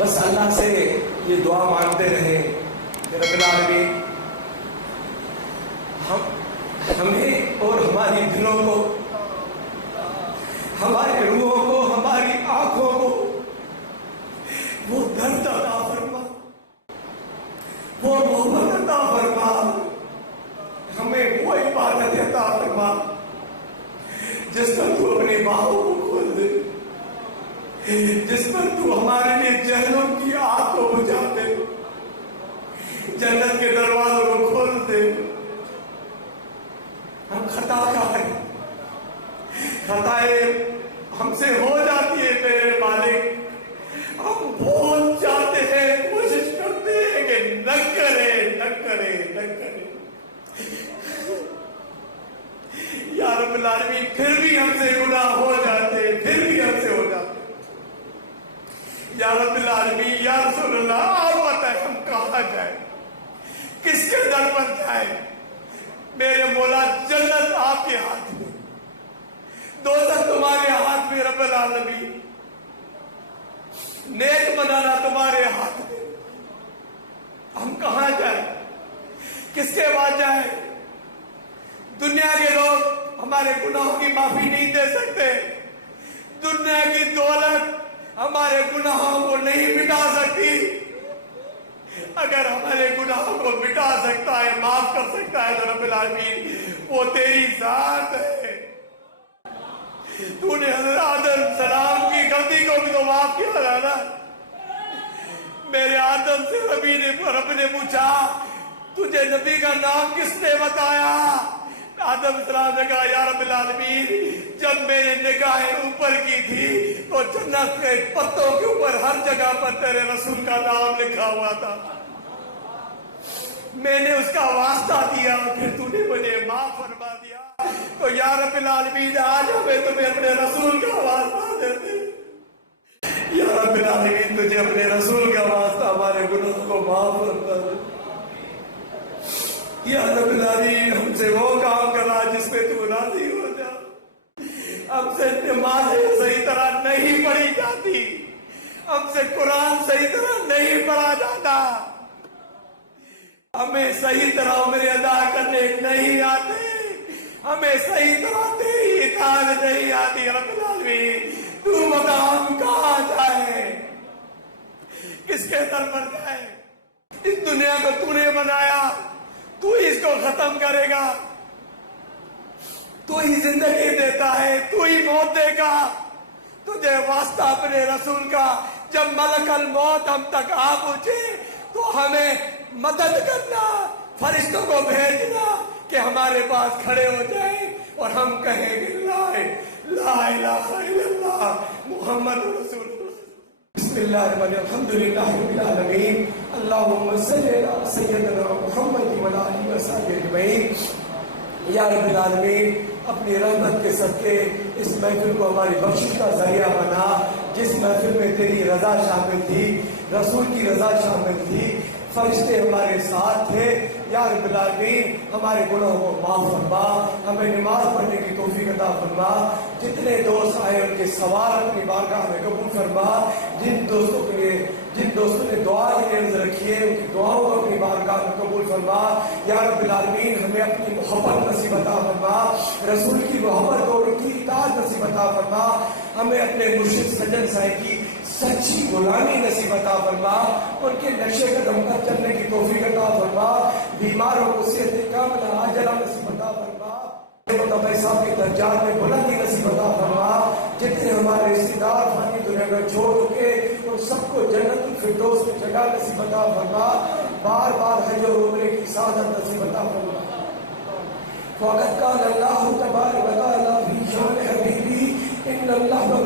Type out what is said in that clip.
بس اللہ سے یہ دعا مانگتے رہے کہ رب العالمین ہمیں اور ہماری دلوں کو، ہمارے روحوں کو، ہماری آنکھوں کو وہ درد عطا فرما، وہ محبت عطا فرما، ہمیں وہ عبادت عطا فرما جس پر تو اپنے باہوں کو کھول دے، جس پر تو ہمارے لیے جہنم کی آگ کو بجھا دے، جنت کے دروازوں کو کھول دے۔ ہم خطا کار ہیں، خطائیں ہم سے ہو جاتی ہے میرے مالک، ہم بہت چاہتے ہیں، کوشش کرتے ہیں کہ نہ کریں نہ کریں نہ کریں، یا رب العالمین پھر بھی ہم سے گناہ ہو جاتے، پھر بھی ہم سے ہو جاتے۔ یا رب العالمین، یا رسول اللہ، آپ بتائیں ہم کہاں جائیں، کس کے در پر جائیں؟ میرے مولا، جنت آپ کے ہاتھ میں، دوزخ تمہارے ہاتھ میں رب العالمین، نیک بنانا تمہارے ہاتھ میں، ہم کہاں جائیں، کس کے بعد جائیں؟ دنیا کے لوگ ہمارے گناہوں کی معافی نہیں دے سکتے، دنیا کی دولت ہمارے گناہوں کو نہیں مٹا سکتی۔ اگر ہمارے گناہوں کو مٹا سکتا ہے، معاف کر سکتا ہے تو رب العالمین وہ تیری ذات ہے۔ تو نے حضرت آدم السلام کی غلطی کو بھی تو معاف کیا تھا نا۔ میرے آدم سے رب نے پوچھا تجھے نبی کا نام کس نے بتایا؟ آدم السلام نے کہا یا رب العالمین، جب میں نے نگاہیں اوپر کی تھی تو جنت کے پتوں کے اوپر ہر جگہ پر تیرے رسول کا نام لکھا ہوا تھا، میں نے اس کا واسطہ دیا، پھر تو نے مجھے معاف فرما دیا۔ تو یا رب العالمین، آج ہمیں تمہیں اپنے رسول کا واسطہ دیتے، یا رب العالمین تجھے اپنے رسول کا واسطہ ہمارے گناہوں کو معاف فرما دے۔ یا رب العالمین، ہم سے وہ کام کرا جس پہ تو راضی ہو جا۔ ہم سے نمازیں صحیح طرح نہیں پڑھی جاتی، ہم سے قرآن صحیح طرح نہیں پڑھا جاتا، ہمیں صحیح طرح عمرے ادا کرنے نہیں آتے، ہمیں صحیح طرح تیری اطاعت نہیں آتی۔ رب العالمین، تو بتا ہم کہاں جائیں، کس کے در پر جائیں؟ اس دنیا کو تو نے بنایا، تو ہی اس کو ختم کرے گا، تو ہی زندگی دیتا ہے، تو ہی موت دے گا۔ تجھے واسطہ اپنے رسول کا، جب ملک الموت ہم تک آ پہنچے تو ہمیں مدد کرنا، فرشتوں کو بھیجنا کہ ہمارے پاس کھڑے ہو جائیں اور ہم کہیں گے لا الہ الا اللہ محمد رسول اللہ۔ بسم اللہ الرحمن الرحیم، الحمدللہ رب العالمین، اللہم صلی علی سیدنا محمد وعلی آلہ وصحبہ اجمعین۔ یا رب العالمین، اپنی رحمت کے صدقے اس محفل کو ہماری بخشش کا ذریعہ بنا، جس محفل میں تیری رضا شامل تھی، رسول کی رضا شامل تھی، فرشتے ہمارے ساتھ تھے۔ یا رب العالمین، ہمارے گناہوں کو معاف فرما، ہمیں نماز پڑھنے کی توفیق عطا فرما، جتنے دوست آئے ان کے سوال اپنی بارگاہ میں قبول فرما، جن دوستوں نے دعا کی عرض رکھی ہے ان کی دعاؤں کو اپنی بارگاہ میں قبول فرما۔ یا رب العالمین، ہمیں اپنی محبت نصیب عطا فرما، رسول کی محبت اور ان کی اطاعت نصیب عطا فرما، ہمیں اپنے مرشد سجن صاحب کی سچی غلامی نصیب عطا فرما، ان کے نقش قدم پر چلنے کی توفیق عطا فرما، بیماروں کو صحت کاملہ عاجلہ نصیب عطا فرما، مطلب صاحب کے درجات میں بلندی نصیب عطا فرما، جتنے ہمارے رشتہ دار فانی دنیا میں چھوڑ چکے ان سب کو جنت الفردوس میں جگہ نصیب عطا فرما، بار بار حج اور عمرے کی سعادت نصیب عطا فرما۔ وقد قال اللہ تبارک و تعالی فی شان حبیبی ان اللہ و